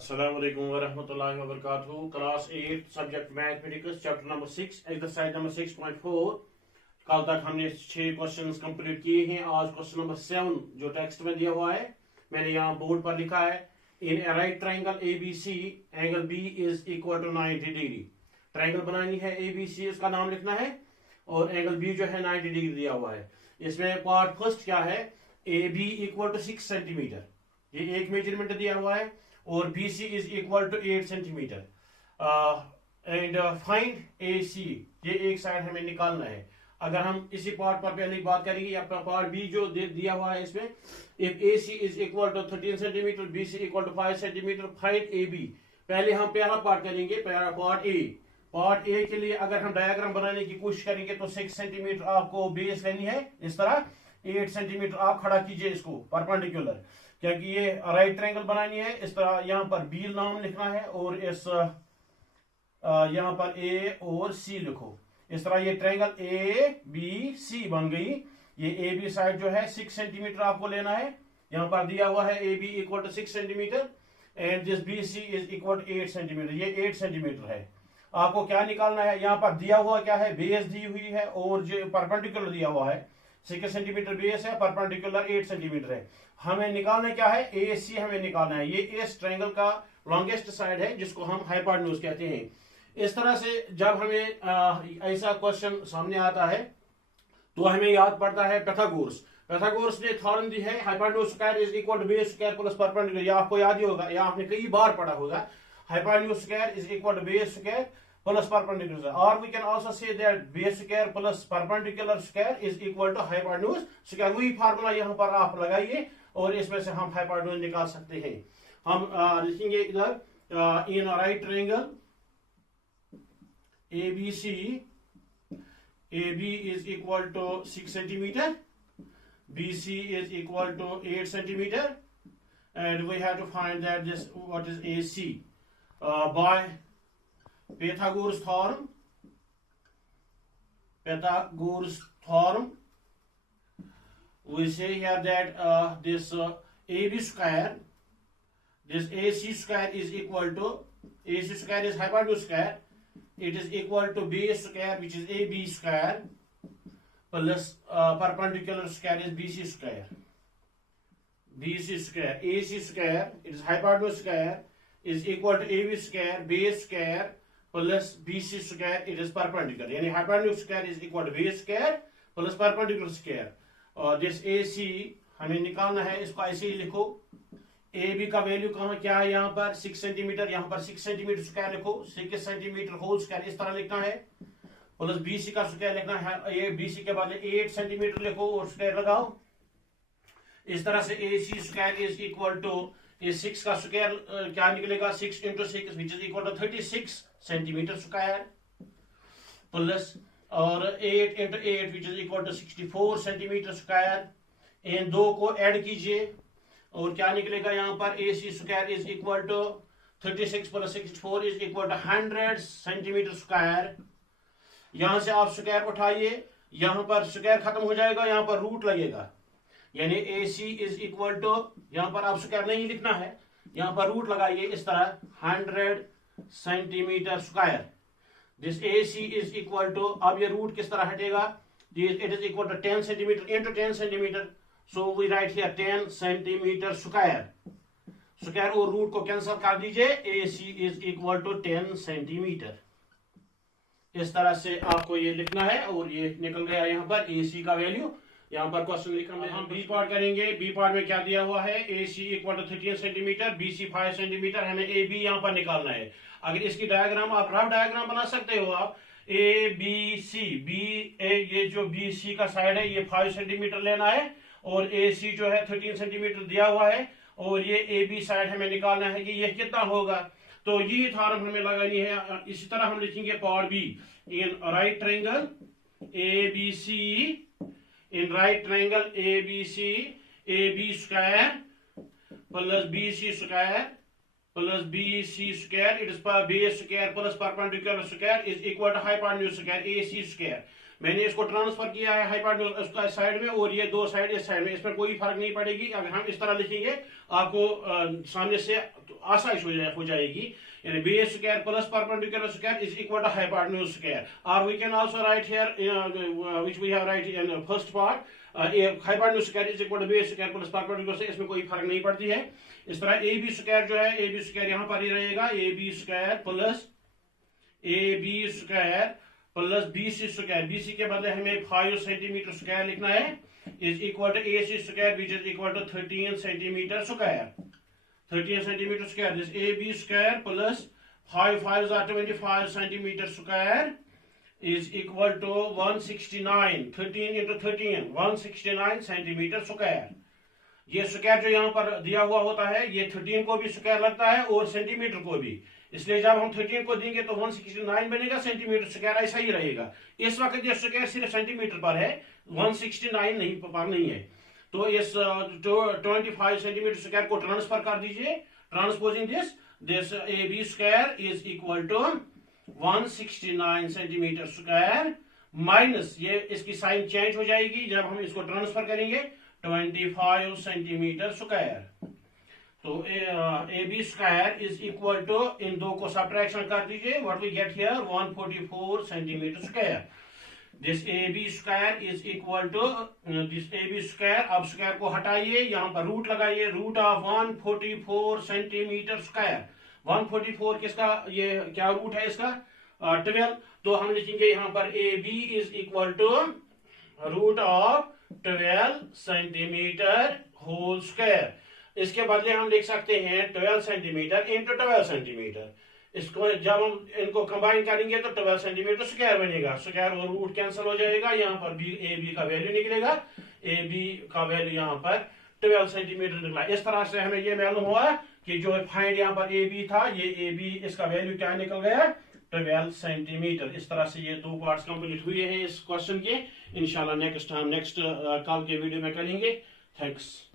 Assalamu alaikum wa rahmatullahi wa barakatuh. Class 8 subject mathematics chapter number 6 exercise number 6.4। कल तक हमने 6 questions complete किए हैं। आज क्वेश्चन नंबर 7 जो टेक्स्ट में दिया हुआ है मैंने यहाँ बोर्ड पर लिखा है, in a right triangle ABC angle B is equal to 90 degree. Triangle बनानी है ABC, उसका नाम लिखना है और एंगल B जो है 90 डिग्री दिया हुआ है। इसमें पार्ट फर्स्ट क्या है, AB इक्वल टू 6 सेंटीमीटर, ये एक मेजरमेंट दिया हुआ है, और BC is equal to 8 centimetre and find AC, ये एक साइड हमें निकालना है। अगर हम इसी पार्ट पर पहले बात करेंगे या पार्ट बी जो दिया हुआ है इसमें, if AC is equal to 13 centimetre, BC equal to 5 centimetre, find AB। पहले हम पहला पार्ट करेंगे, पार्ट ए। पार्ट ए के लिए अगर हम डायग्राम बनाने की कोशिश करेंगे तो 6 सेंटीमीटर आपको बेस लेनी है, इस तरह 8 सेंटीमीटर आप खड़ा कीजिए इसको परपेंडिकुलर, क्योंकि ये राइट ट्रायंगल बनानी है। इस तरह यहाँ पर बी नाम लिखना है और इस यहाँ पर ए और सी लिखो। इस तरह ये ट्रायंगल ABC बन गई। ये AB साइड जो है 6 सेंटीमीटर आपको लेना है। यहाँ पर दिया हुआ है AB equal to 6 centimetre and this BC is equal to 8 centimetre, ये 8 सेंटीमीटर है। आपको क्या निकालना है, यहाँ पर दिया हुआ क्या है, बेस दी हुई है और जो परपेंडिकुलर दिया हुआ है 6 सेंटीमीटर बेस है, परपेंडिकुलर 8 सेंटीमीटर है। हमें निकालना क्या है, AC हमें निकालना है। ये इस ट्रायंगल का लॉन्गेस्ट साइड है जिसको हम हाइपोटेन्यूज कहते हैं। इस तरह से जब हमें ऐसा क्वेश्चन सामने आता है तो हमें याद पड़ता है पैथागोरस। पैथागोरस ने थ्योरम दी है, hypotenuse square is equal to base square plus perpendicular. ये आपको याद ही होगा, या आपने कई बार पढ़ा होगा। Hypotenuse square is equal to base square plus perpendicular, or we can also say that base square plus perpendicular square is equal to hypotenuse square। वही फार्मूला यहाँ पर आप लगाइए और इसमें से हम हाइपोटेन्यूज निकाल सकते हैं। हम लिखेंगे इधर इन right triangle ABC, AB is equal to 6 centimeter, BC is equal to 8 centimeter, and we have to find that this what is AC by Pythagoras theorem we say here that this AB square, this AC square is equal to, AC square is hypotenuse square, it is equal to base square which is AB square plus perpendicular square is BC square. BC square, AC square, it is hypotenuse square is equal to AB square base square plus BC square, it is perpendicular, यानी hypotenuse square is equal to base square plus perpendicular square। और this AC हमें निकालना है, इसको ऐसे ही लिखो। AB का value कहाँ क्या है, यहाँ पर 6 सेंटीमीटर, यहाँ पर 6 सेंटीमीटर स्क्वायर लिखो, 6 सेंटीमीटर होल स्क्वायर इस तरह लिखना है, प्लस BC का स्क्वायर लिखना है, ये BC के बदले 8 सेंटीमीटर लिखो और स्क्वायर लगाओ। इस तरह से AC square is equal to, ये 6 का स्क्वायर क्या निकलेगा, 6 into 6 which is equal to 36 centimetre square, plus और 8 into 8 which is equal to 64 centimetre square. इन दो को ऐड कीजिए और क्या निकलेगा, यहाँ पर AC square is equal to 36 plus 64 is equal to 100 centimetre square. यहां से आप स्क्वायर उठाइए, यहां पर स्क्वायर खत्म हो जाएगा, यहां पर रूट लगेगा, यानी AC इज इक्वल टू, यहां पर आप स्क्वायर नहीं लिखना है, यहां पर रूट लगाइए इस तरह 100 centimetre square. This AC is equal to, अब ये रूट किस तरह हटेगा, it is equal to 10 centimetre into 10 centimetre, so we write here 10 centimetre square. Square और रूट को कैंसिल कर दीजिए, AC is equal to 10 centimetre. इस तरह से आपको ये लिखना है और ये निकल गया यहाँ पर AC का वैल्यू। यहाँ पर क्वेश्चन लिखा है, हम बी पार्ट करेंगे। बी पार्ट में क्या दिया हुआ है, AC equal to 13 centimetre, BC 5 centimetre, हमें AB यहाँ पर निकालना है। अगर इसकी डायग्राम आप रफ डायग्राम बना सकते हो आप, ABC, ये जो BC का साइड है ये 5 सेंटीमीटर लेना है और AC जो है 13 सेंटीमीटर दिया हुआ है, और ये AB साइड हमें निकालना है कि ये कितना होगा। तो ये थ्योरम हमें लगानी है। इसी तरह हम लिखेंगे part B, in right triangle ABC, in right triangle ABC, AB square plus BC square plus BC square, it is base square plus perpendicular square is equal to hypotenuse square AC square। मैंने इसको transfer किया है hypotenuse उसका side में, और ये दो side इस साइड में, इसमें कोई फर्क नहीं पड़ेगी। अगर हम इस तरह लिखेंगे आपको सामने से आसाइश हो जाएगी, यानी base square plus perpendicular square is equal to hypotenuse square. और we can also write here which we have write in first part, hypotenuse square is equal to base square plus perpendicular से, इसमें कोई फर्क नहीं पड़ती है। इस तरह ए बी स्क्वायर जो है, ए बी स्क्वायर यहां पर ही रहेगा, A B square plus BC square, BC के बदले हमें 5 सेंटीमीटर स्क्वायर लिखना है, is equal to AC square which is equal to 13 centimetre square, 13 centimetre square. This A B square plus 5 5 are 25 centimetre square is equal to 169, 13 into 13 169 centimetre square. ये square जो यहाँ पर दिया हुआ होता है, ये 13 को भी स्क्वायर लगता है और सेंटीमीटर को भी, इसलिए जब हम 13 को देंगे तो 169 बनेगा, सेंटीमीटर स्क्वायर ऐसा ही रहेगा। इस वक्त ये स्क्वायर सिर्फ सेंटीमीटर पर है, 169 नहीं पर नहीं है। तो इस 25 सेंटीमीटर स्क्वायर को ट्रांसफर कर दीजिए, transposing this A B square is equal to 169 centimetre square minus, ये इसकी साइन चेंज हो जाएगी जब हम इसको ट्रांसफर करेंगे, 25 सेंटीमीटर स्क्वायर। तो A B square is equal to, इन दो को सब्ट्रैक्शन कर दीजिए, what we get here 144 centimetre square. This A B square is equal to this A B square, अब स्क्वायर को हटाइए, यहां पर रूट लगाइए, रूट ऑफ 144 सेंटीमीटर स्क्वायर। 144 किसका, ये क्या रूट है इसका, 12, तो हम लिखेंगे यहां पर A B is equal to root of 12 centimetre whole square. इसके बदले हम लिख सकते हैं 12 सेंटीमीटर इंटू 12 सेंटीमीटर। इसको जब हम इनको कंबाइन करेंगे तो 12 सेंटीमीटर स्क्वायर बनेगा, स्क्वायर और रूट कैंसिल हो जाएगा, यहाँ पर बी ए बी का वैल्यू निकलेगा, ए बी का वैल्यू यहाँ पर 12 सेंटीमीटर निकला। इस तरह से हमें ये मालूम हुआ कि जो फाइंड यहाँ पर ए बी था, ये ए बी इसका वैल्यू क्या निकल गया, 12 सेंटीमीटर। इस तरह से ये दो पार्ट्स कंप्लीट हुए हैं इस क्वेश्चन के। इंशाल्लाह नेक्स्ट हम नेक्स्ट कल के वीडियो में करेंगे। थैंक्स।